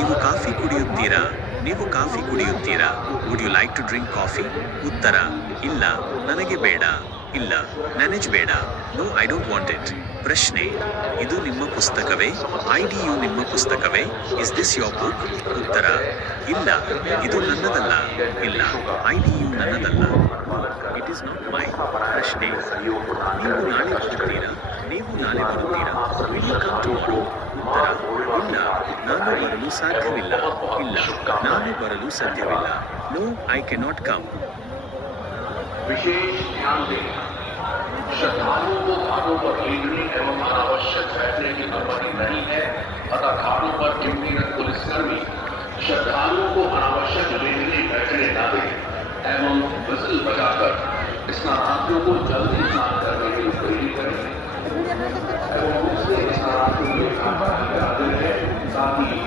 ನೀವು ಕಾಫಿ ಕುಡಿಯುತ್ತೀರಾ? ನೀವು ಕಾಫಿ ಕುಡಿಯುತ್ತೀರಾ? Would you like to drink coffee? ಉತ್ತರ: ಇಲ್ಲ, ನನಗೆ ಬೇಡ. ಇಲ್ಲ, ನನಗೆ ಬೇಡ. No, I don't want it. ಪ್ರಶ್ನೆ: ಇದು ನಿಮ್ಮ ಪುಸ್ತಕವೇ? ಐಡಿಯು ನಿಮ್ಮ ಪುಸ್ತಕವೇ? Is this your book? ಉತ್ತರ: ಇಲ್ಲ, ಇದು ನನ್ನದಲ್ಲ. ಇಲ್ಲ, ಐಡಿಯು ನನ್ನದಲ್ಲ. It is not my. ಪ್ರಶ್ನೆ: ನೀವು ನಾಳೆ ಬರುತ್ತೀರಾ? ನೀವು ನಾಳೆ ಬರುತ್ತೀರಾ? Will you come tomorrow? ಉತ್ತರ: ಇಲ್ಲ, ನಾನು ಬರಲು ಸಾಧ್ಯವಿಲ್ಲ. ಇಲ್ಲ, ನಾನು ಬರಲು ಸಾಧ್ಯವಿಲ್ಲ. No, I cannot come. विशेष ध्यान दें, श्रद्धालुओं को घाटों पर लेटने एवं अनावश्यक बैठने की अनुमति नहीं है। अतः घाटों पर ड्यूटीरत पुलिसकर्मी श्रद्धालुओं को अनावश्यक लेटने बैठने न दें एवं विजिल बजाकर स्नानार्थियों को जल्दी स्नान करने के लिए प्रेरित करें एवं उससे स्नानार्थियों के साथ ही साथ ही